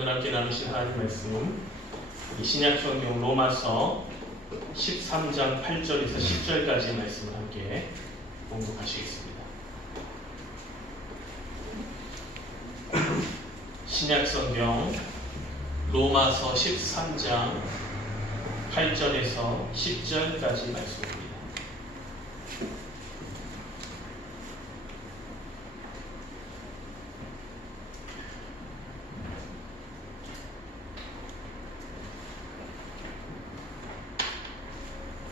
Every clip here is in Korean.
오늘 함께 나누신 하나님 말씀, 이 신약성경 로마서 13장 8절에서 10절까지의 말씀을 함께 공독하시겠습니다. 신약성경 로마서 13장 8절에서 10절까지 말씀입니다.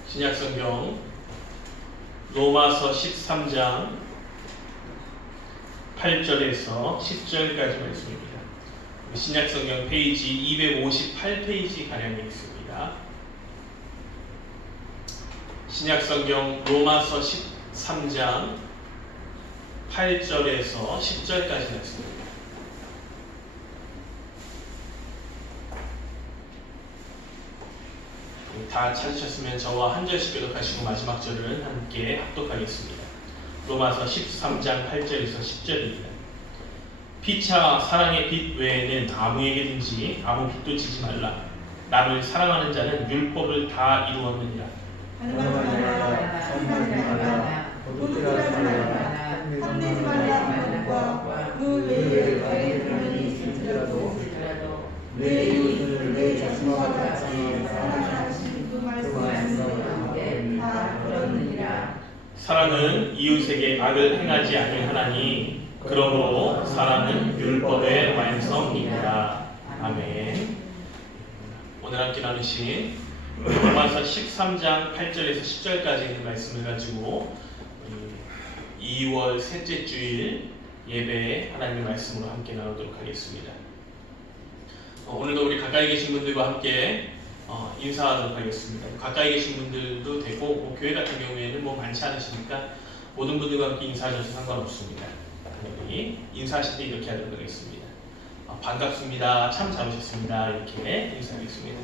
신약성경 로마서 13장 8절에서 10절까지 말씀입니다. 신약성경 페이지 258페이지 가량에 있습니다. 신약성경 로마서 13장 8절에서 10절까지 말씀입니다. 다 찾으셨으면 저와 한 절씩 교독하시고 마지막 절은 함께 합독하겠습니다. 로마서 13장 8절에서 10절입니다. 피차 사랑의 빛 외에는 아무에게든지 아무 빚도 지지 말라. 남을 사랑하는 자는 율법을 다 이루었느니라. 탐내지 말라. 그 외에 너의 불만이 있을지라도 내 이웃을 내 자신과 같이 사랑하신 그 말씀을 함께 다 들었느니라. 사랑은 이웃에게 악을 행하지 아니하나니 그러므로 사랑은 율법의 완성이니라. 아멘. 오늘 함께 나누신 로마서 13장 8절에서 10절까지 있는 말씀을 가지고 2월 셋째 주일 예배에 하나님의 말씀으로 함께 나누도록 하겠습니다. 오늘도 우리 가까이 계신 분들과 함께 인사하도록 하겠습니다. 가까이 계신 분들도 되고 교회 같은 경우에는 많지 않으시니까 모든 분들과 함께 인사하셔도 상관없습니다. 우리 인사하실 때 이렇게 하도록 하겠습니다. 반갑습니다. 참 잘 오셨습니다. 이렇게 인사하겠습니다.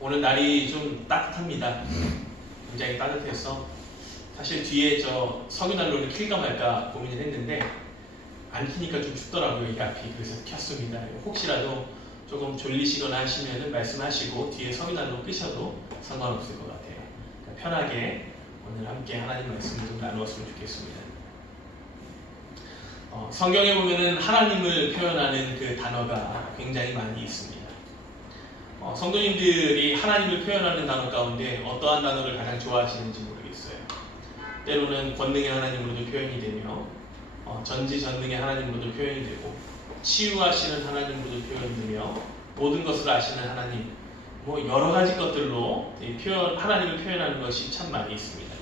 오늘 날이 좀 따뜻합니다. 굉장히 따뜻해서 사실 뒤에 저 석유난로를 킬까 말까 고민을 했는데 안 키니까 좀 춥더라고요, 이 앞이. 그래서 켰습니다. 혹시라도 조금 졸리시거나 하시면 말씀하시고 뒤에 석유난로 끄셔도 상관없을 것 같아요. 그러니까 편하게 오늘 함께 하나님 말씀을 좀 나누었으면 좋겠습니다. 성경에 보면은 하나님을 표현하는 그 단어가 굉장히 많이 있습니다. 성도님들이 하나님을 표현하는 단어 가운데 어떠한 단어를 가장 좋아하시는지 모르겠어요. 때로는 권능의 하나님으로도 표현이 되며 전지전능의 하나님으로도 표현이 되고 치유하시는 하나님으로도 표현되며 모든 것을 아시는 하나님, 여러 가지 것들로 하나님을 표현하는 것이 참 많이 있습니다.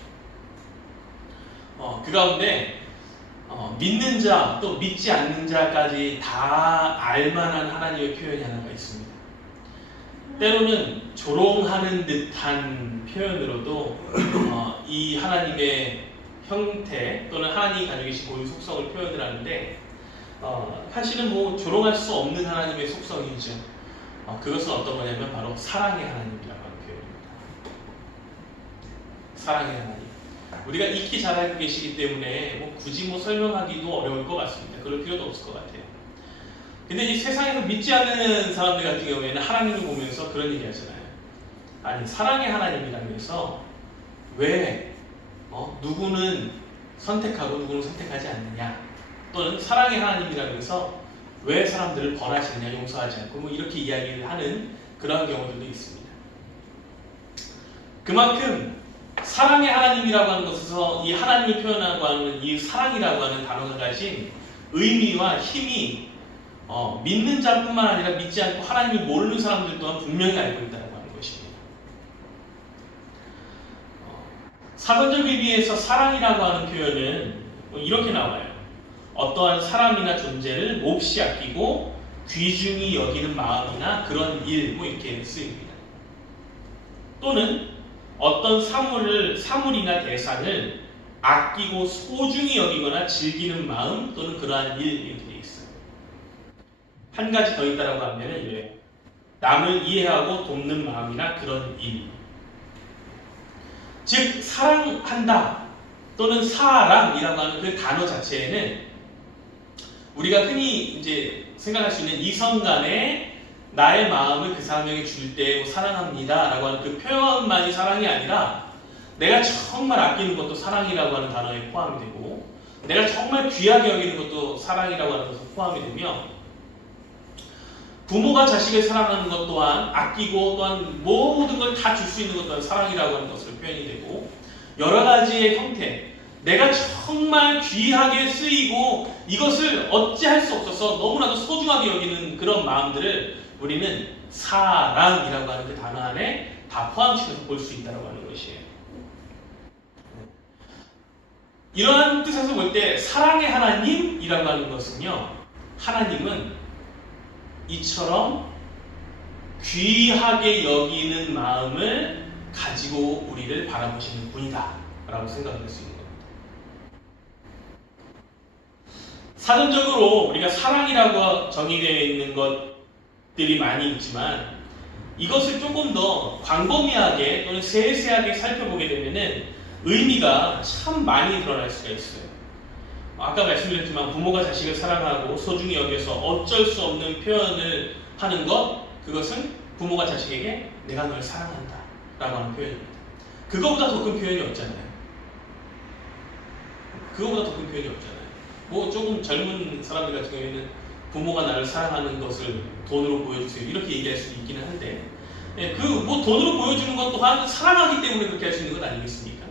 그 가운데 믿는 자 또 믿지 않는 자까지 다 알만한 하나님의 표현이 하나가 있습니다. 때로는 조롱하는 듯한 표현으로도 이 하나님의 형태 또는 하나님이 가지고 계신 고유 속성을 표현을 하는데 사실은 조롱할 수 없는 하나님의 속성이죠. 그것은 어떤 거냐면 바로 사랑의 하나님이라고 하는 표현입니다. 사랑의 하나님. 우리가 익히 잘 알고 계시기 때문에 굳이 설명하기도 어려울 것 같습니다. 그럴 필요도 없을 것 같아요. 근데 이 세상에서 믿지 않는 사람들 같은 경우에는 하나님을 보면서 그런 얘기 하잖아요. 아니, 사랑의 하나님이라면서 왜 누구는 선택하고 누구는 선택하지 않느냐, 또는 사랑의 하나님이라면서 왜 사람들을 벌하시느냐, 용서하지 않고 이렇게 이야기를 하는 그런 경우들도 있습니다. 그만큼 사랑의 하나님이라고 하는 것에서 이 하나님을 표현하고 하는 이 사랑이라고 하는 단어가 가진 의미와 힘이 믿는 자뿐만 아니라 믿지 않고 하나님을 모르는 사람들 또한 분명히 알고 있다고 하는 것입니다. 사전적 의미에서 사랑이라고 하는 표현은 이렇게 나와요. 어떠한 사람이나 존재를 몹시 아끼고 귀중히 여기는 마음이나 그런 일, 이렇게 쓰입니다. 또는 어떤 사물이나 대상을 아끼고 소중히 여기거나 즐기는 마음 또는 그러한 일, 이렇게 되어 있어요. 한 가지 더 있다라고 하면 이래요. 남을 이해하고 돕는 마음이나 그런 일. 즉 사랑한다 또는 사랑이라고 하는 그 단어 자체에는 우리가 흔히 이제 생각할 수 있는 이성 간에 나의 마음을 그 사람에게 줄 때 사랑합니다 라고 하는 그 표현만이 사랑이 아니라 내가 정말 아끼는 것도 사랑이라고 하는 단어에 포함이 되고 내가 정말 귀하게 여기는 것도 사랑이라고 하는 것에 포함이 되며 부모가 자식을 사랑하는 것 또한 아끼고 또한 모든 걸 다 줄 수 있는 것 또한 사랑이라고 하는 것으로 표현이 되고 여러 가지의 형태 내가 정말 귀하게 쓰이고 이것을 어찌할 수 없어서 너무나도 소중하게 여기는 그런 마음들을 우리는 사랑이라고 하는 그 단어 안에 다 포함시켜서 볼 수 있다고 하는 것이에요. 이러한 뜻에서 볼 때 사랑의 하나님이라고 하는 것은요. 하나님은 이처럼 귀하게 여기는 마음을 가지고 우리를 바라보시는 분이다 라고 생각할 수 있는 겁니다. 사전적으로 우리가 사랑이라고 정의되어 있는 것들이 많이 있지만 이것을 조금 더 광범위하게 또는 세세하게 살펴보게 되면은 의미가 참 많이 드러날 수가 있어요. 아까 말씀드렸지만 부모가 자식을 사랑하고 소중히 여겨서 어쩔 수 없는 표현을 하는 것 그것은 부모가 자식에게 내가 널 사랑한다 라고 하는 표현입니다. 그거보다 더 큰 표현이 없잖아요. 그거보다 더 큰 표현이 없잖아요. 뭐 조금 젊은 사람들 같은 경우에는 부모가 나를 사랑하는 것을 돈으로 보여주세요 이렇게 얘기할 수도 있기는 한데 그 뭐 돈으로 보여주는 것 또한 사랑하기 때문에 그렇게 할 수 있는 것 아니겠습니까?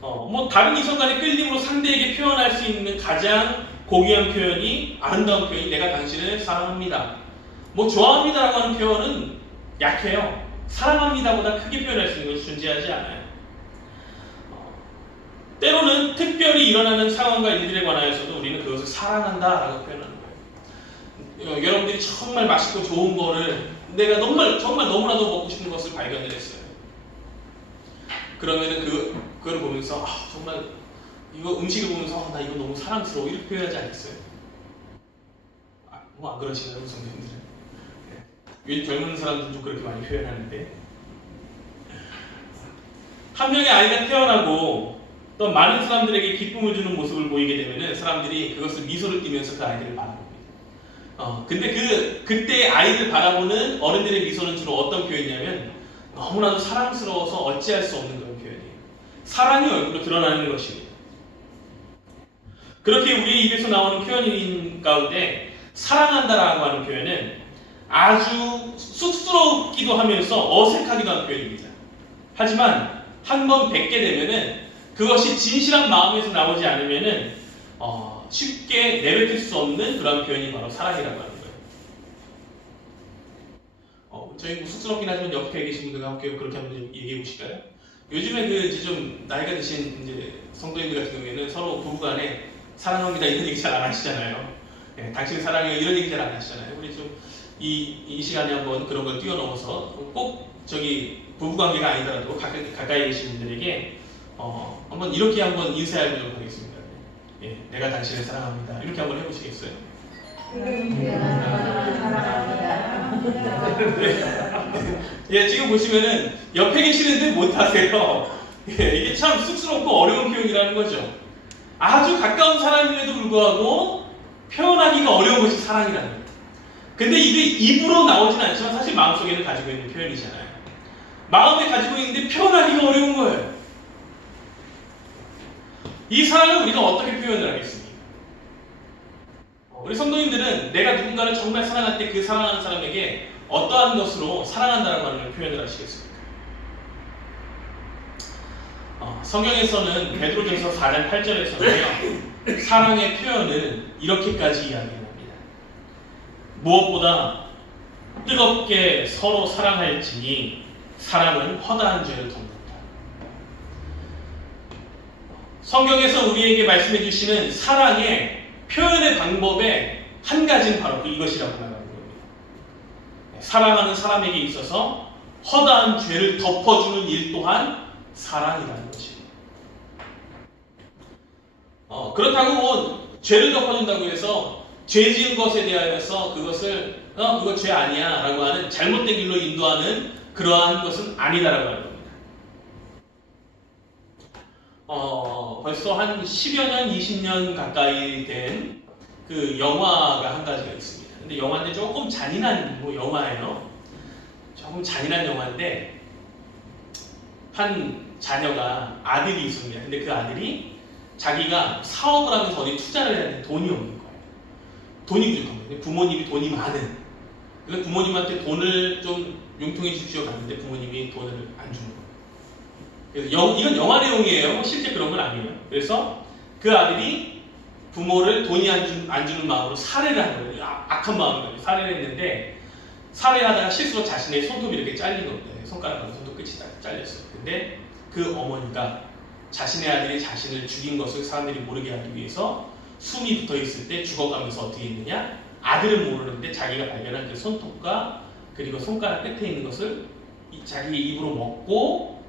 뭐 다른 이성 간의 끌림으로 상대에게 표현할 수 있는 가장 고귀한 표현이 아름다운 표현이 내가 당신을 사랑합니다. 뭐 좋아합니다라고 하는 표현은 약해요. 사랑합니다보다 크게 표현할 수 있는 것이 존재하지 않아요. 때로는 특별히 일어나는 상황과 일들에 관하여서도 우리는 그것을 사랑한다라고 표현하는 거예요. 여러분들이 정말 맛있고 좋은 거를 내가 정말 너무나도 먹고 싶은 것을 발견을 했어요. 그러면은 그걸 보면서 정말 이거 음식을 보면서 나 이거 너무 사랑스러워 이렇게 표현하지 않겠어요? 뭐 안 그러시나요, 성도님들은? 요즘 젊은 사람들은 좀 그렇게 많이 표현하는데 한 명의 아이가 태어나고 또 많은 사람들에게 기쁨을 주는 모습을 보이게 되면은 사람들이 그것을 미소를 띠면서 그 아이들을 바라봅니다. 근데 그때 아이들 바라보는 어른들의 미소는 주로 어떤 표현이냐면 너무나도 사랑스러워서 어찌할 수 없는 그런 표현이에요. 사랑이 얼굴로 드러나는 것입니다. 그렇게 우리의 입에서 나오는 표현인 가운데 사랑한다라고 하는 표현은 아주 쑥스럽기도 하면서 어색하기도 한 표현입니다. 하지만 한번 뵙게 되면은 그것이 진실한 마음에서 나오지 않으면은 쉽게 내뱉을 수 없는 그런 표현이 바로 사랑이라고 하는 거예요. 저희 뭐 쑥스럽긴 하지만 옆에 계신 분들과 함께 그렇게 한번 얘기해 보실까요? 요즘에 이제 좀 나이가 드신 이제 성도님들 같은 경우에는 서로 부부간에 사랑합니다 이런 얘기 잘 안 하시잖아요. 네, 당신을 사랑해요 이런 얘기 잘 안 하시잖아요. 우리 좀 이 시간에 한번 그런 걸 뛰어넘어서 꼭 부부관계가 아니더라도 가까이 계신 분들에게 한번 이렇게 한번 인사해 보도록 하겠습니다. 예, 내가 당신을 사랑합니다. 이렇게 한번 해보시겠어요? 예, 지금 보시면은 옆에 계시는데 못하세요. 예, 이게 참 쑥스럽고 어려운 표현이라는 거죠. 아주 가까운 사람임에도 불구하고 표현하기가 어려운 것이 사랑이라는 거예요. 근데 이게 입으로 나오진 않지만 사실 마음속에는 가지고 있는 표현이잖아요. 마음에 가지고 있는데 표현하기가 어려운 거예요. 이 사랑을 우리가 어떻게 표현을 하겠습니까? 우리 성도님들은 내가 누군가를 정말 사랑할 때 그 사랑하는 사람에게 어떠한 것으로 사랑한다라고 하는 걸 표현을 하시겠습니까? 성경에서는 베드로전서 4장 8절에서는요 사랑의 표현을 이렇게까지 이야기합니다. 무엇보다 뜨겁게 서로 사랑할지니 사랑은 허다한 죄를 덮는다. 성경에서 우리에게 말씀해 주시는 사랑의 표현의 방법의 한 가지는 바로 이것이라고 말하는 겁니다. 사랑하는 사람에게 있어서 허다한 죄를 덮어주는 일 또한 사랑이라는 것입니다. 그렇다고 뭐 죄를 덮어준다고 해서 죄 지은 것에 대하여서 그것을 그거 죄 아니야 라고 하는 잘못된 길로 인도하는 그러한 것은 아니다라고 하는 겁니다. 벌써 한 10여 년, 20년 가까이 된 그 영화가 한 가지가 있습니다. 근데 영화인데 조금 잔인한 영화예요. 조금 잔인한 영화인데 한 자녀가 아들이 있습니다. 근데 그 아들이 자기가 사업을 하면서 어디 투자를 해야 되는데 돈이 없는 거예요. 돈이 부족합니다. 부모님이 돈이 많은. 그래서 부모님한테 돈을 좀 융통해 주십시오 갔는데 부모님이 돈을 안 주는 거예요. 그래서 이건 영화 내용이에요. 실제 그런 건 아니에요. 그래서 그 아들이 부모를 돈이 안 주는 마음으로 살해를 한 거예요. 악한 마음으로 살해를 했는데 살해하다가 실수로 자신의 손톱이 이렇게 잘린 겁니다. 손가락하고 손톱 끝이 잘렸어요. 근데 그 어머니가 자신의 아들이 자신을 죽인 것을 사람들이 모르게 하기 위해서 숨이 붙어 있을 때 죽어가면서 어떻게 했느냐? 아들은 모르는데 자기가 발견한 그 손톱과 그리고 손가락 끝에 있는 것을 자기 입으로 먹고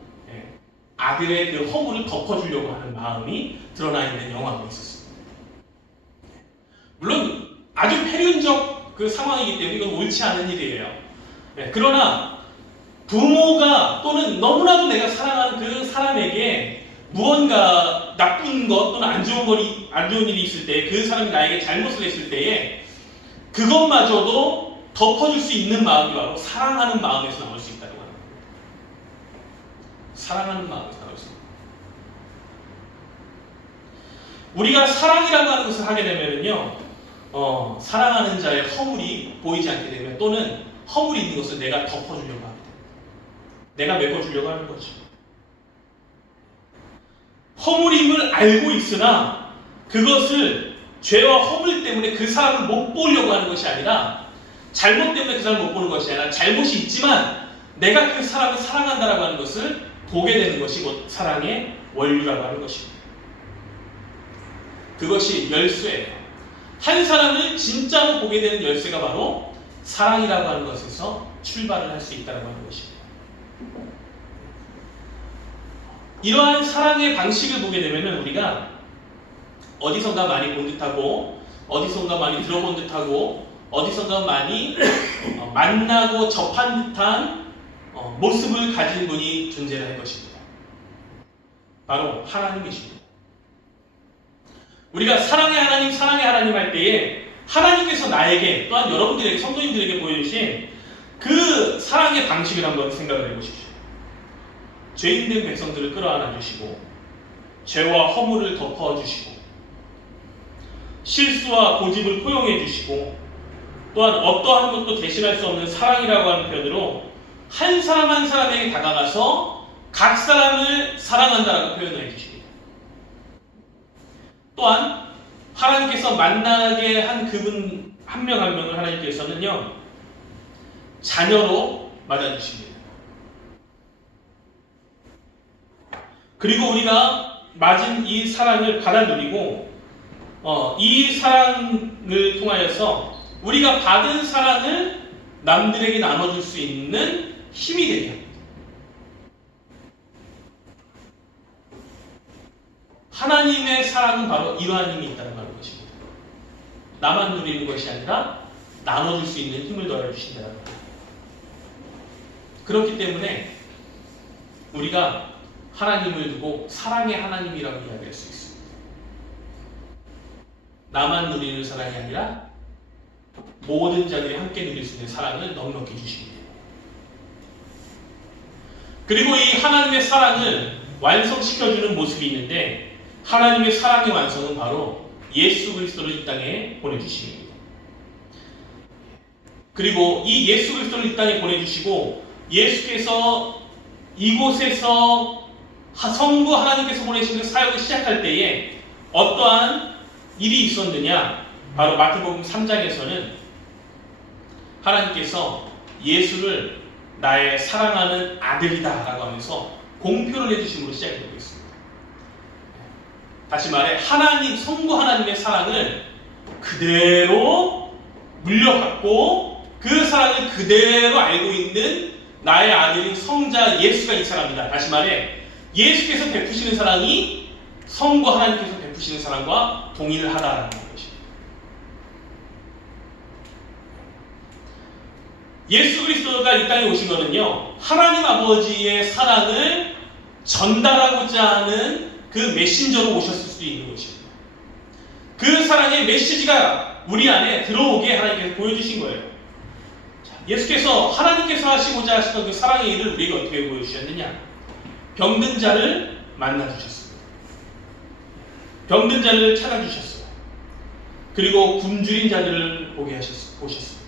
아들의 그 허물을 덮어주려고 하는 마음이 드러나 있는 영화가 있었습니다. 물론 아주 폐륜적 그 상황이기 때문에 이건 옳지 않은 일이에요. 그러나 부모가 또는 너무나도 내가 사랑하는 그 사람에게 무언가 나쁜 것 또는 안 좋은 일이 있을 때 그 사람이 나에게 잘못을 했을 때에 그것마저도 덮어줄 수 있는 마음이 바로 사랑하는 마음에서 나올 수 있다고 합니다. 사랑하는 마음에서 나올 수 있다. 우리가 사랑이라고 하는 것을 하게 되면요, 사랑하는 자의 허물이 보이지 않게 되면 또는 허물이 있는 것을 내가 덮어주려고 합니다. 내가 메꿔주려고 하는 거죠. 허물임을 알고 있으나 그것을 죄와 허물 때문에 그 사람을 못 보려고 하는 것이 아니라 잘못 때문에 그 사람을 못 보는 것이 아니라 잘못이 있지만 내가 그 사람을 사랑한다라고 하는 것을 보게 되는 것이 곧 사랑의 원리라고 하는 것입니다. 그것이 열쇠예요. 한 사람을 진짜로 보게 되는 열쇠가 바로 사랑이라고 하는 것에서 출발을 할 수 있다고 하는 것입니다. 이러한 사랑의 방식을 보게 되면 우리가 어디선가 많이 본 듯하고 어디선가 많이 들어본 듯하고 어디선가 많이 만나고 접한 듯한 모습을 가진 분이 존재할 것입니다. 바로 하나님이십니다. 우리가 사랑의 하나님 할 때에 하나님께서 나에게 또한 여러분들에게 성도님들에게 보여주신 그 사랑의 방식을 한번 생각을 해보십시오. 죄인된 백성들을 끌어안아 주시고 죄와 허물을 덮어주시고 실수와 고집을 포용해 주시고 또한 어떠한 것도 대신할 수 없는 사랑이라고 하는 표현으로 한 사람 한 사람에게 다가가서 각 사람을 사랑한다라고 표현해 주십니다. 또한 하나님께서 만나게 한 그분 한 명 한 명을 하나님께서는요 자녀로 맞아주십니다. 그리고 우리가 맞은 이 사랑을 받아 누리고 이 사랑을 통하여서 우리가 받은 사랑을 남들에게 나눠줄 수 있는 힘이 되게 합니다. 하나님의 사랑은 바로 이러한 힘이 있다는 것입니다. 나만 누리는 것이 아니라 나눠줄 수 있는 힘을 더해주신다는 겁니다. 그렇기 때문에 우리가 하나님을 두고 사랑의 하나님이라고 이야기할 수 있습니다. 나만 누리는 사랑이 아니라 모든 자들이 함께 누릴 수 있는 사랑을 넉넉히 주십니다. 그리고 이 하나님의 사랑을 완성시켜주는 모습이 있는데 하나님의 사랑의 완성은 바로 예수 그리스도를 이 땅에 보내주십니다. 그리고 이 예수 그리스도를 이 땅에 보내주시고 예수께서 이곳에서 성부 하나님께서 보내시는 사역을 시작할 때에 어떠한 일이 있었느냐? 바로 마태복음 3장에서는 하나님께서 예수를 나의 사랑하는 아들이다 라고 하면서 공표를 해주심으로 시작되고 있습니다. 다시 말해 하나님, 성부 하나님의 사랑을 그대로 물려받고 그 사랑을 그대로 알고 있는 나의 아들인 성자 예수가 이 사람이다. 다시 말해 예수께서 베푸시는 사랑이 성부 하나님께서 베푸시는 사랑과 동일하다라는 것입니다. 예수 그리스도가 이 땅에 오신 것은요 하나님 아버지의 사랑을 전달하고자 하는 그 메신저로 오셨을 수도 있는 것입니다. 그 사랑의 메시지가 우리 안에 들어오게 하나님께서 보여주신 거예요. 예수께서 하나님께서 하시고자 하시던 그 사랑의 일을 우리에게 어떻게 보여주셨느냐? 병든 자를 만나주셨습니다. 병든 자를 찾아주셨어요. 그리고 굶주린 자들을 보셨습니다.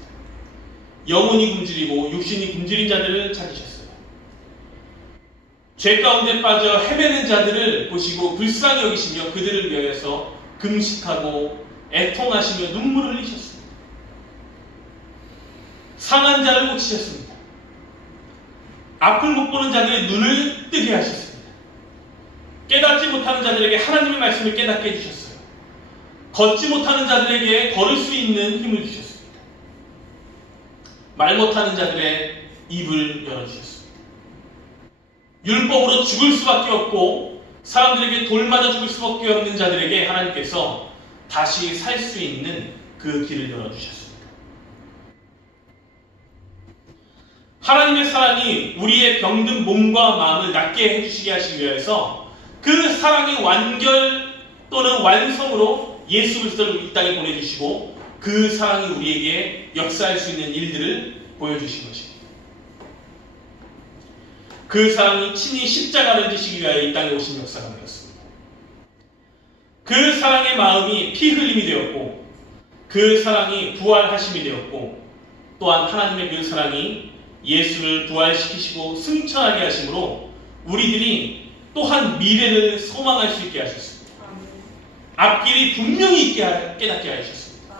영혼이 굶주리고 육신이 굶주린 자들을 찾으셨어요. 죄 가운데 빠져 헤매는 자들을 보시고 불쌍히 여기시며 그들을 위하여서 금식하고 애통하시며 눈물을 흘리셨습니다. 상한 자를 고치셨습니다. 앞을 못 보는 자들의 눈을 뜨게 하셨습니다. 깨닫지 못하는 자들에게 하나님의 말씀을 깨닫게 해주셨어요. 걷지 못하는 자들에게 걸을 수 있는 힘을 주셨습니다. 말 못하는 자들의 입을 열어주셨습니다. 율법으로 죽을 수밖에 없고 사람들에게 돌 맞아 죽을 수밖에 없는 자들에게 하나님께서 다시 살 수 있는 그 길을 열어주셨습니다. 하나님의 사랑이 우리의 병든 몸과 마음을 낫게 해주시게 하시기 위해서 그 사랑의 완결 또는 완성으로 예수 그리스도를 이 땅에 보내주시고 그 사랑이 우리에게 역사할 수 있는 일들을 보여주신 것입니다. 그 사랑이 친히 십자가를 지시기 위하여 이 땅에 오신 역사가 되었습니다. 그 사랑의 마음이 피 흘림이 되었고 그 사랑이 부활하심이 되었고 또한 하나님의 그 사랑이 예수를 부활시키시고 승천하게 하심으로 우리들이 또한 미래를 소망할 수 있게 하셨습니다. 앞길이 분명히 있게 깨닫게 하셨습니다.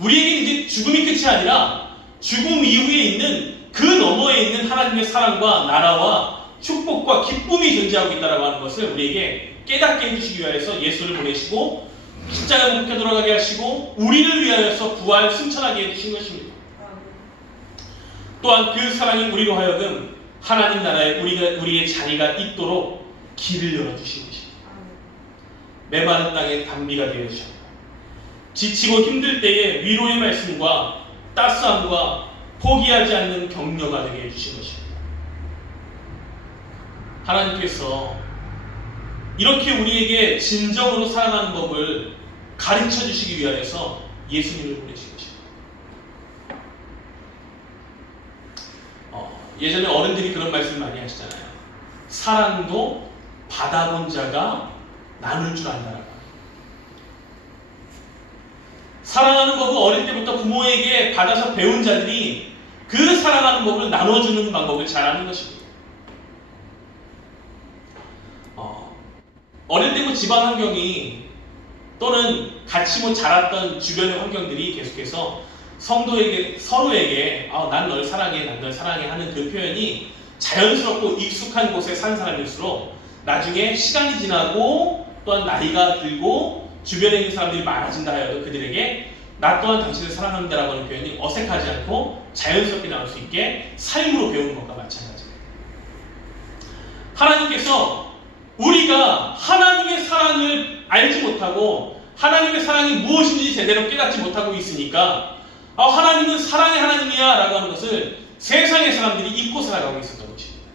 우리에게 이제 죽음이 끝이 아니라 죽음 이후에 있는 그 너머에 있는 하나님의 사랑과 나라와 축복과 기쁨이 존재하고 있다고 하는 것을 우리에게 깨닫게 해주시기 위해서 예수를 보내시고 십자가 못 박혀 돌아가게 하시고 우리를 위하여서 부활 승천하게 해주신 것입니다. 또한 그 사랑이 우리로 하여금 하나님 나라에 우리의 자리가 있도록 길을 열어주신 것입니다. 메마른 땅에 단비가 되어주셨다. 지치고 힘들 때에 위로의 말씀과 따스함과 포기하지 않는 격려가 되게 해주신 것입니다. 하나님께서 이렇게 우리에게 진정으로 사랑하는 법을 가르쳐 주시기 위하여서 예수님을 보내신 것입니다. 예전에 어른들이 그런 말씀 많이 하시잖아요. 사랑도 받아본 자가 나눌 줄 안다라고. 사랑하는 법을 어릴 때부터 부모에게 받아서 배운 자들이 그 사랑하는 법을 나눠주는 방법을 잘 아는 것입니다. 어릴 때고 집안 환경이 또는 같이 자랐던 주변의 환경들이 계속해서 성도에게 서로에게 난 널 사랑해, 난 널 사랑해 하는 그 표현이 자연스럽고 익숙한 곳에 산 사람일수록 나중에 시간이 지나고 또한 나이가 들고 주변에 있는 사람들이 많아진다 하여도 그들에게 나 또한 당신을 사랑합니다라고 하는 표현이 어색하지 않고 자연스럽게 나올 수 있게 삶으로 배우는 것과 마찬가지입니다. 하나님께서 우리가 하나님의 사랑을 알지 못하고 하나님의 사랑이 무엇인지 제대로 깨닫지 못하고 있으니까 하나님은 사랑의 하나님이야 라고 하는 것을 세상의 사람들이 잊고 살아가고 있었던 것입니다.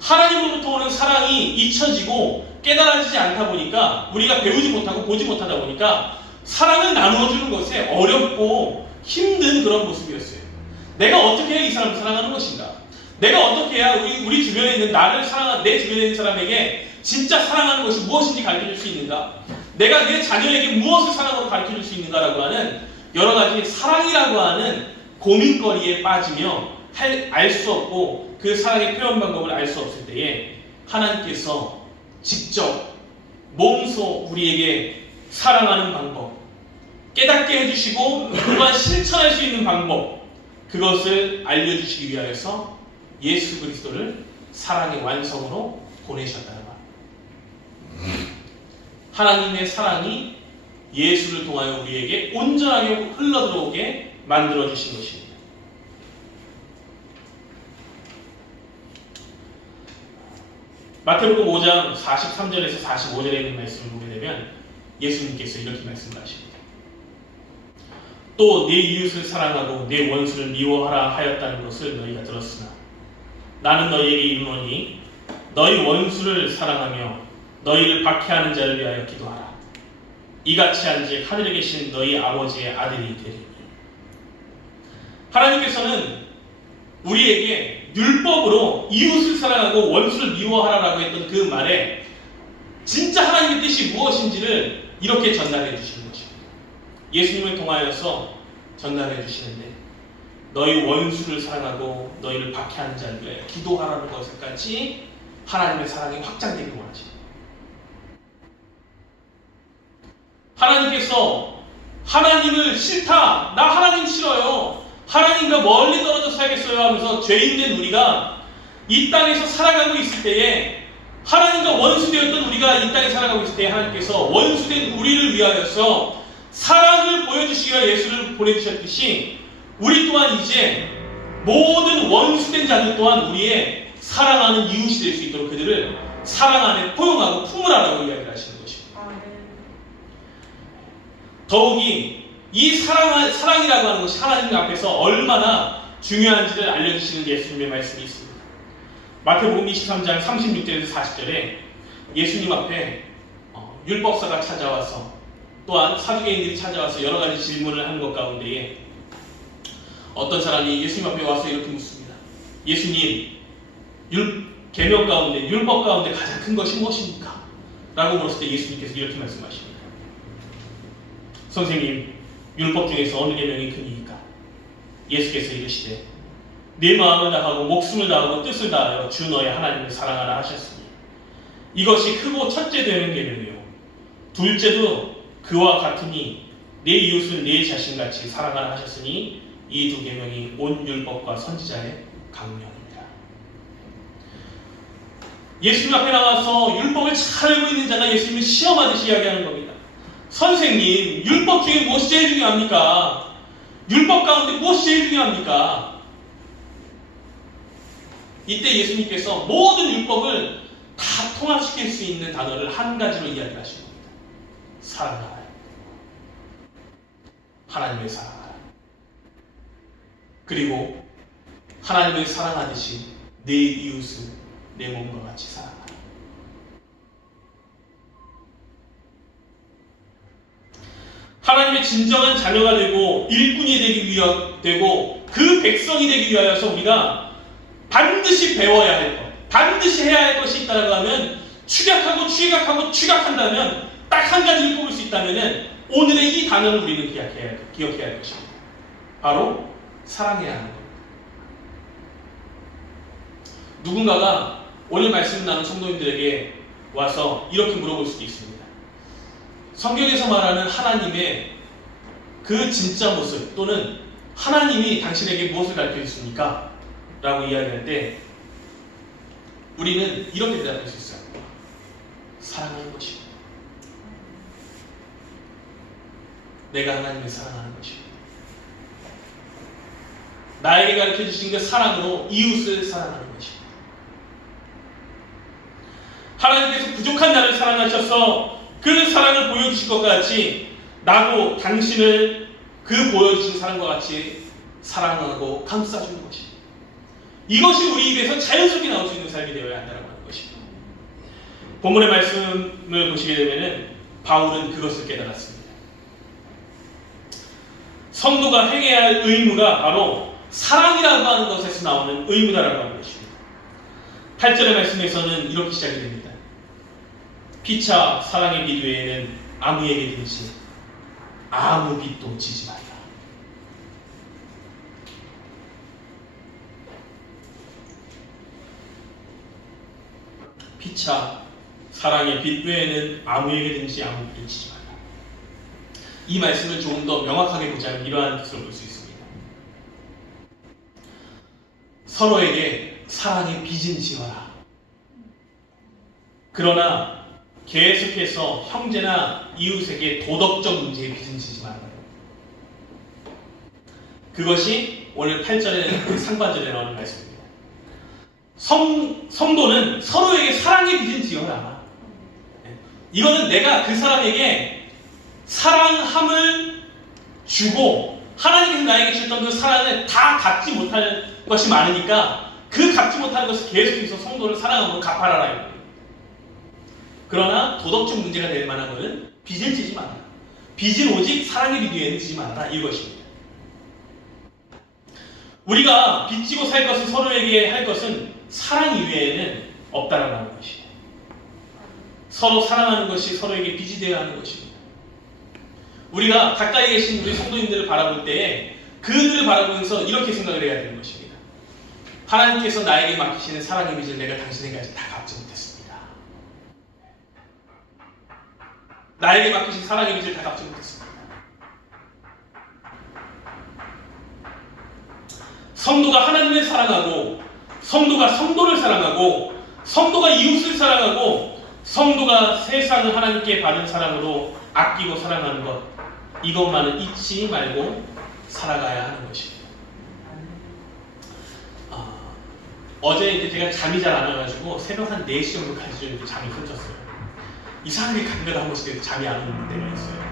하나님으로부터 오는 사랑이 잊혀지고 깨달아지지 않다 보니까 우리가 배우지 못하고 보지 못하다 보니까 사랑을 나누어주는 것에 어렵고 힘든 그런 모습이었어요. 내가 어떻게 해야 이 사람을 사랑하는 것인가? 내가 어떻게 해야 우리 주변에 있는 나를 사랑하는 내 주변에 있는 사람에게 진짜 사랑하는 것이 무엇인지 가르쳐줄 수 있는가? 내가 내 자녀에게 무엇을 사랑으로 가르쳐줄 수 있는가라고 하는 여러 가지 사랑이라고 하는 고민거리에 빠지며 알 수 없고 그 사랑의 표현 방법을 알 수 없을 때에 하나님께서 직접 몸소 우리에게 사랑하는 방법, 깨닫게 해주시고 또한 실천할 수 있는 방법, 그것을 알려주시기 위하여서 예수 그리스도를 사랑의 완성으로 보내셨다는 말. 하나님의 사랑이 예수를 통하여 우리에게 온전하게 흘러들어오게 만들어주신 것입니다. 마태복음 5장 43절에서 45절에 있는 말씀을 보게 되면 예수님께서 이렇게 말씀하십니다. 또 내 이웃을 사랑하고 내 원수를 미워하라 하였다는 것을 너희가 들었으나 나는 너희에게 이르노니 너희 원수를 사랑하며 너희를 박해하는 자를 위하여 기도하라. 이같이 한즉 하늘에 계신 너희 아버지의 아들이 되리니. 하나님께서는 우리에게 율법으로 이웃을 사랑하고 원수를 미워하라라고 했던 그 말에 진짜 하나님의 뜻이 무엇인지를 이렇게 전달해 주시는 것입니다. 예수님을 통하여서 전달해 주시는데 너희 원수를 사랑하고 너희를 박해하는 자를 위하여 기도하라는 것까지 하나님의 사랑이 확장되길 원하십니다. 하나님께서 하나님을 싫다, 나 하나님 싫어요, 하나님과 멀리 떨어져 살겠어요 하면서 죄인된 우리가 이 땅에서 살아가고 있을 때에, 하나님과 원수되었던 우리가 이 땅에 살아가고 있을 때에 하나님께서 원수된 우리를 위하여서 사랑을 보여주시기 위해 예수를 보내주셨듯이 우리 또한 이제 모든 원수된 자들 또한 우리의 사랑하는 이웃이 될 수 있도록 그들을 사랑 안에 포용하고 품으라라고 이야기를 하시는 것입니다. 더욱이 이 사랑이라고 하는 것이 하나님 앞에서 얼마나 중요한지를 알려주시는 예수님의 말씀이 있습니다. 마태복음 23장 36절에서 40절에 예수님 앞에 율법사가 찾아와서 또한 사두개인들이 찾아와서 여러 가지 질문을 하는 것 가운데에 어떤 사람이 예수님 앞에 와서 이렇게 묻습니다. 예수님, 계명 가운데, 율법 가운데 가장 큰 것이 무엇입니까? 라고 물었을 때 예수님께서 이렇게 말씀하십니다. 선생님, 율법 중에서 어느 계명이 크니까? 예수께서 이르시되 내 마음을 다하고 목숨을 다하고 뜻을 다하여 주 너의 하나님을 사랑하라 하셨으니 이것이 크고 첫째 되는 계명이요 둘째도 그와 같으니 내 이웃을 내 자신같이 사랑하라 하셨으니 이 두 계명이 온 율법과 선지자의 강령입니다. 예수님 앞에 나와서 율법을 잘 알고 있는 자가 예수님을 시험하듯이 이야기하는 겁니다. 선생님, 율법 중에 무엇이 제일 중요합니까? 율법 가운데 무엇이 제일 중요합니까? 이때 예수님께서 모든 율법을 다 통합시킬 수 있는 단어를 한 가지로 이야기를 하신 겁니다. 사랑하라. 하나님을 사랑하라. 그리고 하나님을 사랑하듯이 내 이웃을 내 몸과 같이 사랑하라. 하나님의 진정한 자녀가 되고 일꾼이 되고 그 백성이 되기 위하여서 우리가 반드시 배워야 할 것, 반드시 해야 할 것이 있다고 하면 추격한다면 딱 한 가지를 뽑을 수 있다면 오늘의 이 단어를 우리는 기억해야 할 것입니다. 바로 사랑해야 하는 것. 누군가가 오늘 말씀 나눈 성도님들에게 와서 이렇게 물어볼 수도 있습니다. 성경에서 말하는 하나님의 그 진짜 모습 또는 하나님이 당신에게 무엇을 가르쳐 주십니까? 라고 이야기할 때 우리는 이렇게 대답할 수 있어요. 사랑하는 것입니다. 내가 하나님을 사랑하는 것입니다. 나에게 가르쳐 주신 그 사랑으로 이웃을 사랑하는 것입니다. 하나님께서 부족한 나를 사랑하셔서 그 사랑을 보여주신 것 같이 나도 당신을 그 보여주신 사랑과 같이 사랑하고 감싸주는 것입니다. 이것이 우리 입에서 자연스럽게 나올 수 있는 삶이 되어야 한다는 것입니다. 본문의 말씀을 보시게 되면 바울은 그것을 깨달았습니다. 성도가 행해야 할 의무가 바로 사랑이라고 하는 것에서 나오는 의무다라고 하는 것입니다. 8절의 말씀에서는 이렇게 시작이 됩니다. 피차 사랑의 빛 외에는 아무에게든지 아무 빛도 지지 말라. 피차 사랑의 빛 외에는 아무에게든지 아무 빛도 지지 말라. 이 말씀을 조금 더 명확하게 보자면 이러한 뜻을 볼 수 있습니다. 서로에게 사랑의 빚은 지어라. 그러나 계속해서 형제나 이웃에게 도덕적 문제에 빚은 지지 말아요. 그것이 오늘 8절의 상반절에 나오는 말씀입니다. 성도는 서로에게 사랑의 빚은 지어라. 이거는 내가 그 사람에게 사랑함을 주고 하나님께서 나에게 주셨던 그 사랑을 다 갚지 못할 것이 많으니까 그 갚지 못하는 것을 계속해서 성도를 사랑함으로 갚아라라. 그러나 도덕적 문제가 될 만한 것은 빚을 지지 마라. 빚은 오직 사랑의 빚 위에는 지지 마라. 이것입니다. 우리가 빚지고 살 것은 서로에게 할 것은 사랑 이외에는 없다라고 하는 것이에요. 서로 사랑하는 것이 서로에게 빚이 되어야 하는 것입니다. 우리가 가까이 계신 우리 성도님들을 바라볼 때에 그들을 바라보면서 이렇게 생각을 해야 되는 것입니다. 하나님께서 나에게 맡기시는 사랑의 빚을 내가 당신에게 아직 다 갚지 못했습니다. 나에게 맡기신 사랑의 빚을 다 갚지 못했습니다. 성도가 하나님을 사랑하고, 성도가 성도를 사랑하고, 성도가 이웃을 사랑하고, 성도가 세상을 하나님께 받은 사랑으로 아끼고 사랑하는 것, 이것만은 잊지 말고 살아가야 하는 것입니다. 어제 이제 제가 잠이 잘 안 와가지고 새벽 한 4시 정도까지 좀 잠이 끊겼어요. 이상하게 가끔가다 한 번씩 잠이 안 오는 때가 있어요.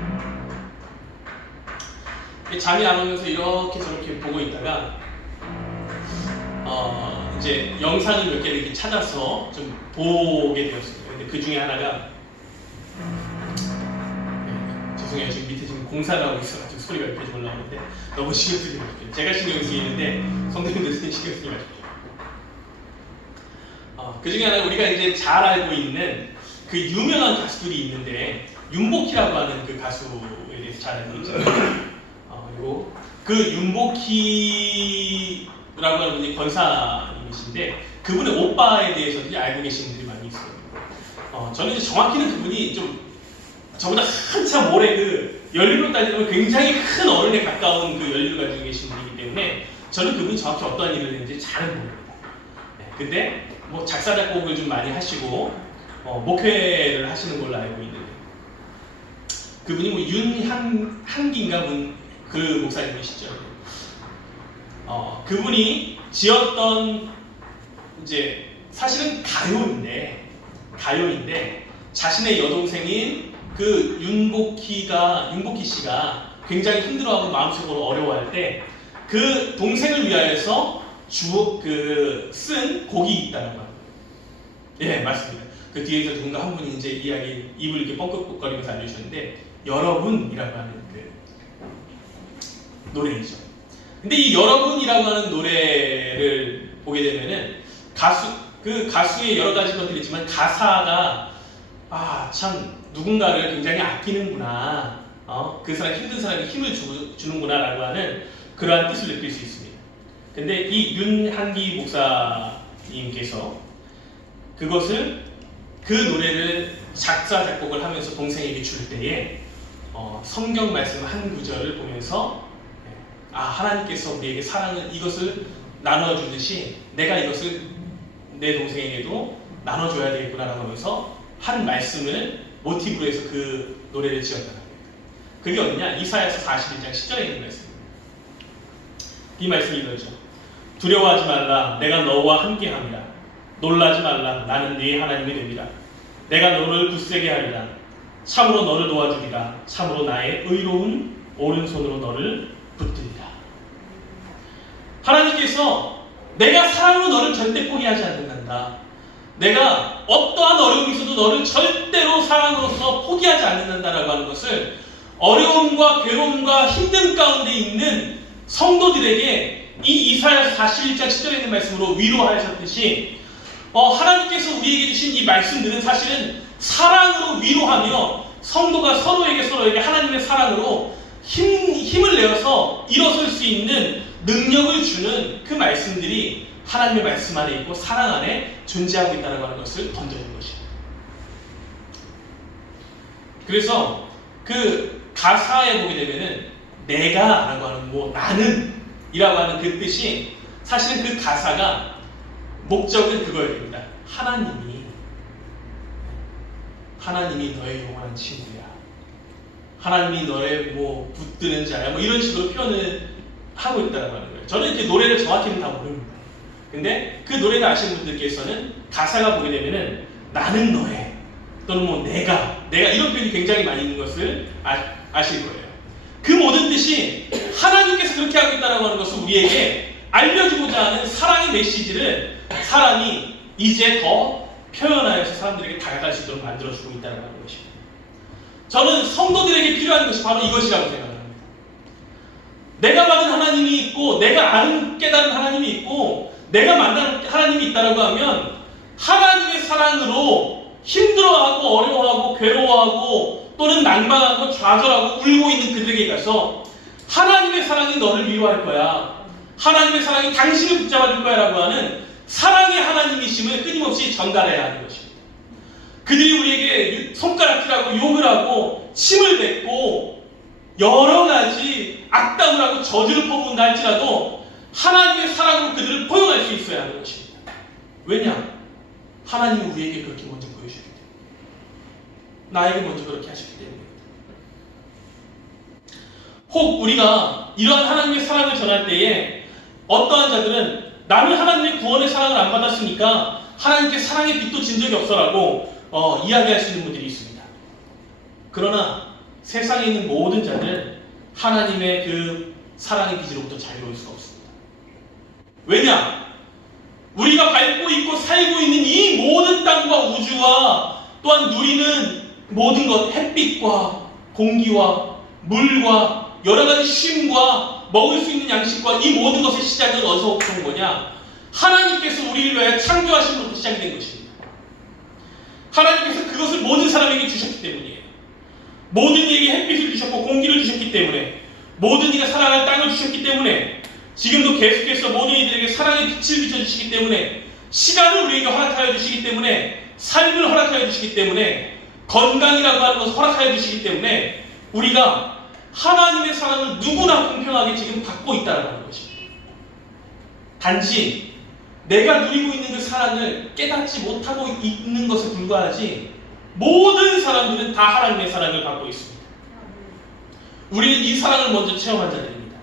잠이 안 오면서 이렇게 저렇게 보고 있다가 이제 영상을 몇 개를 이렇게 찾아서 좀 보게 되었습니다. 근데 그 중에 하나가 죄송해요. 지금 밑에 지금 공사를 하고 있어가지고 소리가 이렇게 좀 올라오는데 너무 신경 쓰지 마십시오. 제가 신경 쓰이는데 성도님들은 신경 쓰지 마십시오. 그 중에 하나 우리가 이제 잘 알고 있는 그 유명한 가수들이 있는데 윤복희라고 하는 그 가수에 대해서 잘 알고 있잖아요. 그리고 그 윤복희라고 하는 분이 권사님이신데 그분의 오빠에 대해서도 알고 계시는 분들이 많이 있어요. 저는 이제 정확히는 그분이 좀 저보다 한참 오래 그 연륜으로 따지면 굉장히 큰 어른에 가까운 그 연륜을 가지고 계신 분이기 때문에 저는 그분이 정확히 어떠한 일을 했는지 잘은 모릅니다. 근데 뭐 작사 작곡을 좀 많이 하시고 목회를 하시는 걸로 알고 있는데 그분이 뭐 윤한기인가 그 목사님이시죠. 그분이 지었던 이제 사실은 가요인데 자신의 여동생인 그 윤복희 씨가 굉장히 힘들어하고 마음속으로 어려워할 때 그 동생을 위하여서 쓴 곡이 있다는 거예요. 예, 맞습니다. 그 뒤에서 누군가 한 분이 이제 입을 이렇게 뻥긋뻥긋거리면서 알려주셨는데 여러분이라고 하는 그 노래이죠. 근데 이 여러분이라고 하는 노래를 보게 되면은 그 가수의 여러 가지 것들이 있지만 가사가 참 누군가를 굉장히 아끼는구나, 그 사람 힘든 사람에 힘을 주는구나라고 하는 그러한 뜻을 느낄 수 있습니다. 근데 이 윤한기 목사님께서 그 노래를 작사 작곡을 하면서 동생에게 줄 때에 성경 말씀 한 구절을 보면서 하나님께서 우리에게 사랑을 이것을 나누어 주듯이 내가 이것을 내 동생에게도 나눠줘야 되겠구나라고 하면서 한 말씀을 모티브로 해서 그 노래를 지었다는 겁니다. 그게 어디냐? 이사야서 41장 10절에 있는 말씀입니다. 이 말씀이 이거죠. 두려워하지 말라. 내가 너와 함께합니다. 놀라지 말라. 나는 네 하나님이 됩니다. 내가 너를 굳세게 하리라. 참으로 너를 도와주리라. 참으로 나의 의로운 오른손으로 너를 붙들리라. 하나님께서 내가 사랑으로 너를 절대 포기하지 않는다. 내가 어떠한 어려움이 있어도 너를 절대로 사랑으로서 포기하지 않는다라고 하는 것을 어려움과 괴로움과 힘든 가운데 있는 성도들에게 이 이사야서 41장 10절에 있는 말씀으로 위로하셨듯이 하나님께서 우리에게 주신 이 말씀들은 사실은 사랑으로 위로하며 성도가 서로에게 하나님의 사랑으로 힘을 내어서 일어설 수 있는 능력을 주는 그 말씀들이 하나님의 말씀 안에 있고 사랑 안에 존재하고 있다는 것을 던져주는 것입니다. 그래서 그 가사에 보게 되면은 내가라고 하는 나는 이라고 하는 그 뜻이 사실은 그 가사가 목적은 그거여야 됩니다. 하나님이 너의 영원한 친구야. 하나님이 너를 붙드는 자야. 이런 식으로 표현을 하고 있다고 하는 거예요. 저는 이렇게 노래를 정확히는 다 모릅니다. 근데 그 노래를 아시는 분들께서는 가사가 보게 되면은 나는 너의 또는 내가 이런 표현이 굉장히 많이 있는 것을 아실 거예요. 그 모든 뜻이 하나님께서 그렇게 하고 있다고 하는 것을 우리에게 알려주고자 하는 사랑의 메시지를 사람이 이제 더 표현하여서 사람들에게 다가갈 수 있도록 만들어주고 있다는 것입니다. 저는 성도들에게 필요한 것이 바로 이것이라고 생각합니다. 내가 받은 하나님이 있고 내가 아는 깨달은 하나님이 있고 내가 만난 하나님이 있다고 하면 하나님의 사랑으로 힘들어하고 어려워하고 괴로워하고 또는 낭만하고 좌절하고 울고 있는 그들에게 가서 하나님의 사랑이 너를 위로할 거야. 하나님의 사랑이 당신을 붙잡아줄 거야 라고 하는 사랑의 하나님이심을 끊임없이 전달해야 하는 것입니다. 그들이 우리에게 손가락질하고 욕을 하고 침을 뱉고 여러 가지 악담을 하고 저주를 퍼부은다 할지라도 하나님의 사랑으로 그들을 포용할 수 있어야 하는 것입니다. 왜냐? 하나님이 우리에게 그렇게 먼저 보여주기 때문에, 나에게 먼저 그렇게 하셨기 때문입니다. 혹 우리가 이러한 하나님의 사랑을 전할 때에 어떠한 자들은 나는 하나님의 구원의 사랑을 안 받았으니까 하나님께 사랑의 빛도 진 적이 없어라고 이야기할 수 있는 분들이 있습니다. 그러나 세상에 있는 모든 자들은 하나님의 그 사랑의 빛으로부터 자유로울 수가 없습니다. 왜냐? 우리가 밟고 있고 살고 있는 이 모든 땅과 우주와 또한 누리는 모든 것, 햇빛과 공기와 물과 여러 가지 쉼과 먹을 수 있는 양식과 이 모든 것의 시작은 어디서부터 온 거냐? 하나님께서 우리를 위하여 창조하심으로부터 시작이 된 것입니다. 하나님께서 그것을 모든 사람에게 주셨기 때문이에요. 모든 이에게 햇빛을 주셨고 공기를 주셨기 때문에, 모든 이가 살아갈 땅을 주셨기 때문에, 지금도 계속해서 모든 이들에게 사랑의 빛을 비춰주시기 때문에, 시간을 우리에게 허락하여 주시기 때문에, 삶을 허락하여 주시기 때문에, 건강이라고 하는 것을 허락하여 주시기 때문에 우리가 하나님의 사랑을 누구나 공평하게 지금 받고 있다는 것입니다. 단지 내가 누리고 있는 그 사랑을 깨닫지 못하고 있는 것에 불과하지 모든 사람들은 다 하나님의 사랑을 받고 있습니다. 우리는 이 사랑을 먼저 체험한 자들입니다.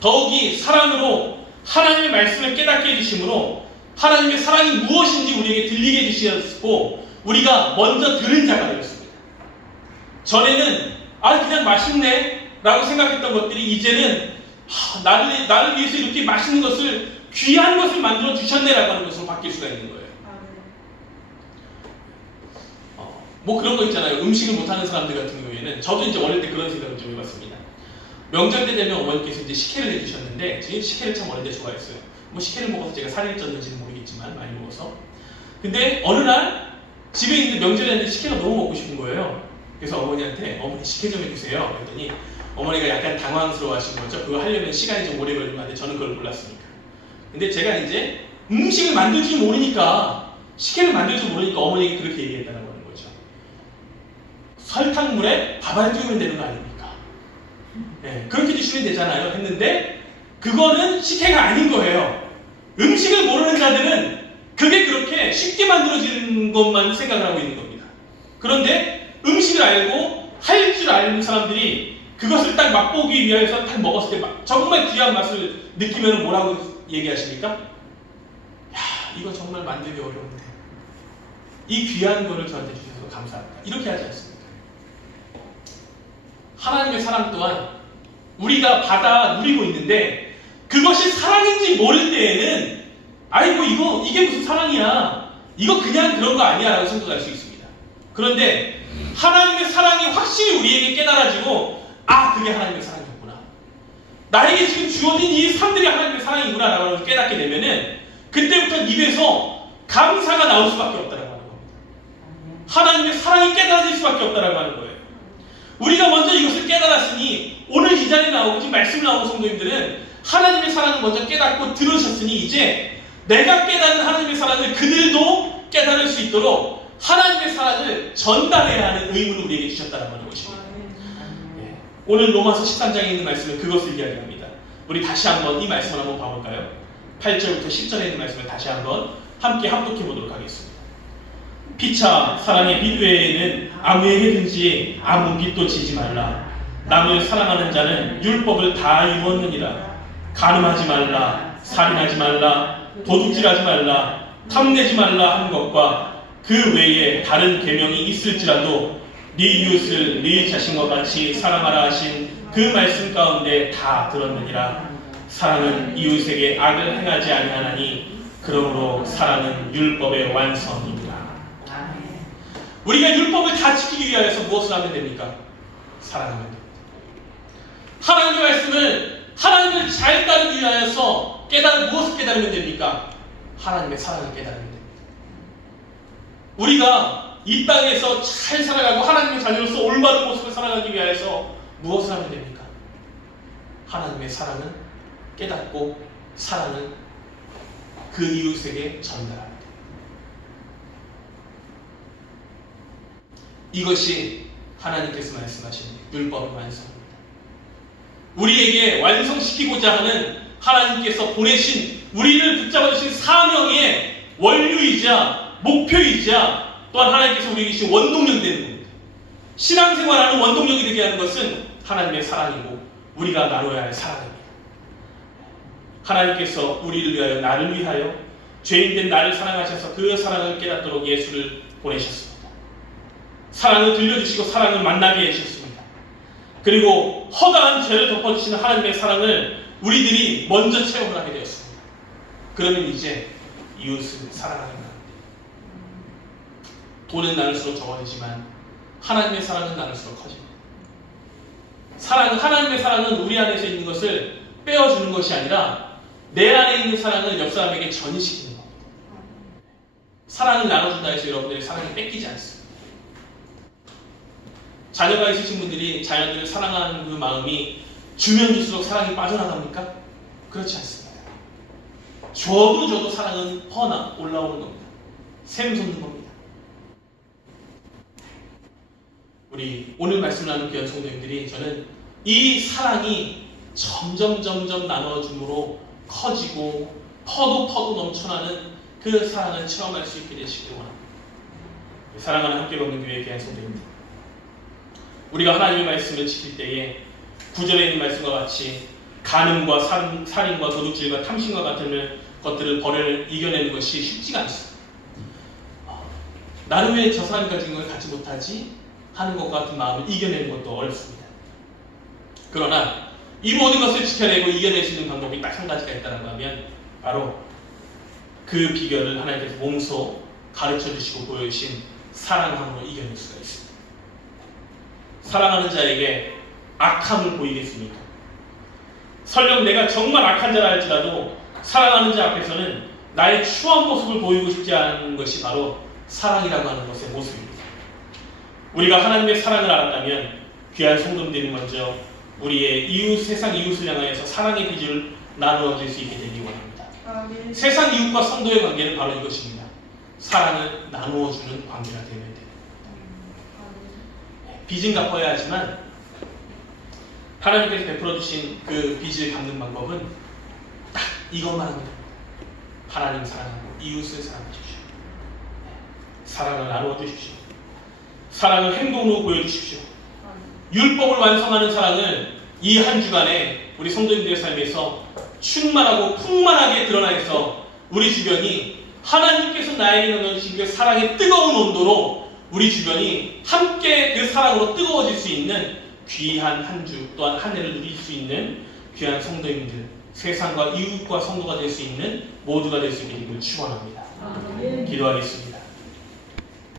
더욱이 사랑으로 하나님의 말씀을 깨닫게 해주심으로 하나님의 사랑이 무엇인지 우리에게 들리게 해주셨고 우리가 먼저 들은 자가 되었습니다. 전에는 그냥 맛있네 라고 생각했던 것들이 이제는 나를 위해서 이렇게 맛있는 것을 귀한 것을 만들어 주셨네 라고 하는 것으로 바뀔 수가 있는 거예요. 뭐 그런 거 있잖아요. 음식을 못하는 사람들 같은 경우에는 저도 이제 어릴 때 그런 생각을 좀 해봤습니다. 명절 때 되면 어머니께서 이제 식혜를 해주셨는데 제가 식혜를 참 어릴 때 좋아했어요. 뭐 식혜를 먹어서 제가 살이 쪘는지는 모르겠지만 많이 먹어서. 근데 어느 날 집에 있는데 명절에 식혜가 너무 먹고 싶은 거예요. 그래서 어머니한테 어머니 식혜 좀 해주세요. 그랬더니 어머니가 약간 당황스러워 하신 거죠. 그거 하려면 시간이 좀 오래 걸릴 건데 저는 그걸 몰랐으니까. 근데 제가 이제 음식을 만들 줄 모르니까 식혜를 만들 줄 모르니까 어머니에게 그렇게 얘기했다는 거죠. 설탕물에 밥알 띄우면 되는 거 아닙니까? 네, 그렇게 주시면 되잖아요. 했는데 그거는 식혜가 아닌 거예요. 음식을 모르는 자들은 그게 그렇게 쉽게 만들어지는 것만 생각을 하고 있는 겁니다. 그런데 음식을 알고 할 줄 아는 사람들이 그것을 딱 맛보기 위해서 딱 먹었을 때 정말 귀한 맛을 느끼면 뭐라고 얘기하십니까? 야, 이거 정말 만들기 어려운데 이 귀한 거를 저한테 주셔서 감사합니다. 이렇게 하지 않습니까? 하나님의 사랑 또한 우리가 받아 누리고 있는데 그것이 사랑인지 모를 때에는 아이고 이게 무슨 사랑이야, 이거 그냥 그런 거 아니야 라고 생각할 수 있습니다. 그런데 하나님의 사랑이 확실히 우리에게 깨달아지고 그게 하나님의 사랑이었구나, 나에게 지금 주어진 이 삶들이 하나님의 사랑이구나 라고 깨닫게 되면은 그때부터 입에서 감사가 나올 수밖에 없다라고 하는 겁니다. 하나님의 사랑이 깨달아질 수밖에 없다라고 하는 거예요. 우리가 먼저 이것을 깨달았으니 오늘 이 자리에 나오고 지금 말씀 나오는 성도님들은 하나님의 사랑을 먼저 깨닫고 들으셨으니 이제 내가 깨닫는 하나님의 사랑을 그들도 깨달을 수 있도록 하나님의 사랑을 전달해야 하는 의무를 우리에게 주셨다는 것입니다. 네. 오늘 로마서 13장에 있는 말씀은 그것을 이야기합니다. 우리 다시 한번 이 말씀을 한번 봐볼까요? 8절부터 10절에 있는 말씀을 다시 한번 함께 합독해 보도록 하겠습니다. 피차 사랑의 빛 외에는 아무에게든지 아무 빛도 지지 말라. 남을 사랑하는 자는 율법을 다 이루었느니라. 간음하지 말라, 살인하지 말라, 도둑질하지 말라, 탐내지 말라 하는 것과 그 외에 다른 계명이 있을지라도 네 이웃을 네 자신과 같이 사랑하라 하신 그 말씀 가운데 다 들었느니라. 사랑은 이웃에게 악을 행하지 아니하나니 그러므로 사랑은 율법의 완성입니다. 우리가 율법을 다 지키기 위하여서 무엇을 하면 됩니까? 사랑하면 됩니다. 하나님의 말씀을 하나님을 잘 따르기 위하여서 무엇을 깨달으면 됩니까? 하나님의 사랑을 깨달으면 됩니다. 우리가 이 땅에서 잘 살아가고 하나님의 자녀로서 올바른 모습을 살아가기 위하여서 무엇을 하면 됩니까? 하나님의 사랑을 깨닫고 사랑을 그 이웃에게 전달합니다. 이것이 하나님께서 말씀하신 율법의 완성입니다. 우리에게 완성시키고자 하는 하나님께서 보내신 우리를 붙잡아 주신 사명의 원류이자 목표이자 또한 하나님께서 우리에게 주신 원동력이 되는 겁니다. 신앙생활하는 원동력이 되게 하는 것은 하나님의 사랑이고 우리가 나눠야 할 사랑입니다. 하나님께서 우리를 위하여 나를 위하여 죄인된 나를 사랑하셔서 그 사랑을 깨닫도록 예수를 보내셨습니다. 사랑을 들려주시고 사랑을 만나게 해주셨습니다. 그리고 허다한 죄를 덮어주시는 하나님의 사랑을 우리들이 먼저 체험을 하게 되었습니다. 그러면 이제 이웃을 사랑하는 겁니다. 돈은 나눌수록 적어지지만 하나님의 사랑은 나눌수록 커집니다. 하나님의 사랑은 우리 안에서 있는 것을 빼어주는 것이 아니라 내 안에 있는 사랑을 옆 사람에게 전이시키는 겁니다. 사랑을 나눠준다 해서 여러분들의 사랑이 뺏기지 않습니다. 자녀가 있으신 분들이 자녀들을 사랑하는 그 마음이 주면 줄수록 사랑이 빠져나갑니까? 그렇지 않습니다. 줘도 사랑은 퍼나 올라오는 겁니다. 샘솟는 겁니다. 우리 오늘 말씀 나눈 귀한 성도님들이 저는 이 사랑이 점점 나눠줌으로 커지고 퍼도 넘쳐나는 그 사랑을 체험할 수 있게 되시길 원합니다. 사랑하는 함께 걷는 교회의 귀한 성도님들, 우리가 하나님의 말씀을 지킬 때에 구절에 있는 말씀과 같이 간음과 살인과 도둑질과 탐심과 같은 것들을 이겨내는 것이 쉽지가 않습니다. 나는 왜 저 사람이 가진 걸 갖지 못하지? 하는 것과 같은 마음을 이겨내는 것도 어렵습니다. 그러나 이 모든 것을 지켜내고 이겨낼 수 있는 방법이 딱 한 가지가 있다고 하면 바로 그 비결을 하나님께서 몸소 가르쳐주시고 보여주신 사랑함으로 이겨낼 수가 있습니다. 사랑하는 자에게 악함을 보이겠습니까? 설령 내가 정말 악한 자라 할지라도 사랑하는 자 앞에서는 나의 추한 모습을 보이고 싶지 않은 것이 바로 사랑이라고 하는 것의 모습입니다. 우리가 하나님의 사랑을 알았다면 귀한 성도님들이 먼저 우리의 세상 이웃을 향하여서 사랑의 비주를 나누어 줄 수 있게 되기 원합니다. 아멘. 세상 이웃과 성도의 관계는 바로 이것입니다. 사랑을 나누어 주는 관계가 되면 됩니다. 빚은 갚아야 하지만 하나님께서 베풀어 주신 그 빚을 갚는 방법은 딱 이것만 합니다. 하나님 사랑하고 이웃을 사랑해 주십시오. 사랑을 나누어 주십시오. 사랑을 행동으로 보여주십시오. 율법을 완성하는 사랑을 이 한 주간에 우리 성도님들의 삶에서 충만하고 풍만하게 드러나서 우리 주변이 하나님께서 나에게 나눠주신 그 사랑의 뜨거운 온도로 우리 주변이 함께 그 사랑으로 뜨거워질 수 있는 귀한 한 주 또한 한 해를 누릴 수 있는 귀한 성도님들, 세상과 이웃과 성도가 될 수 있는 모두가 될 수 있기를 축원합니다. 기도하겠습니다.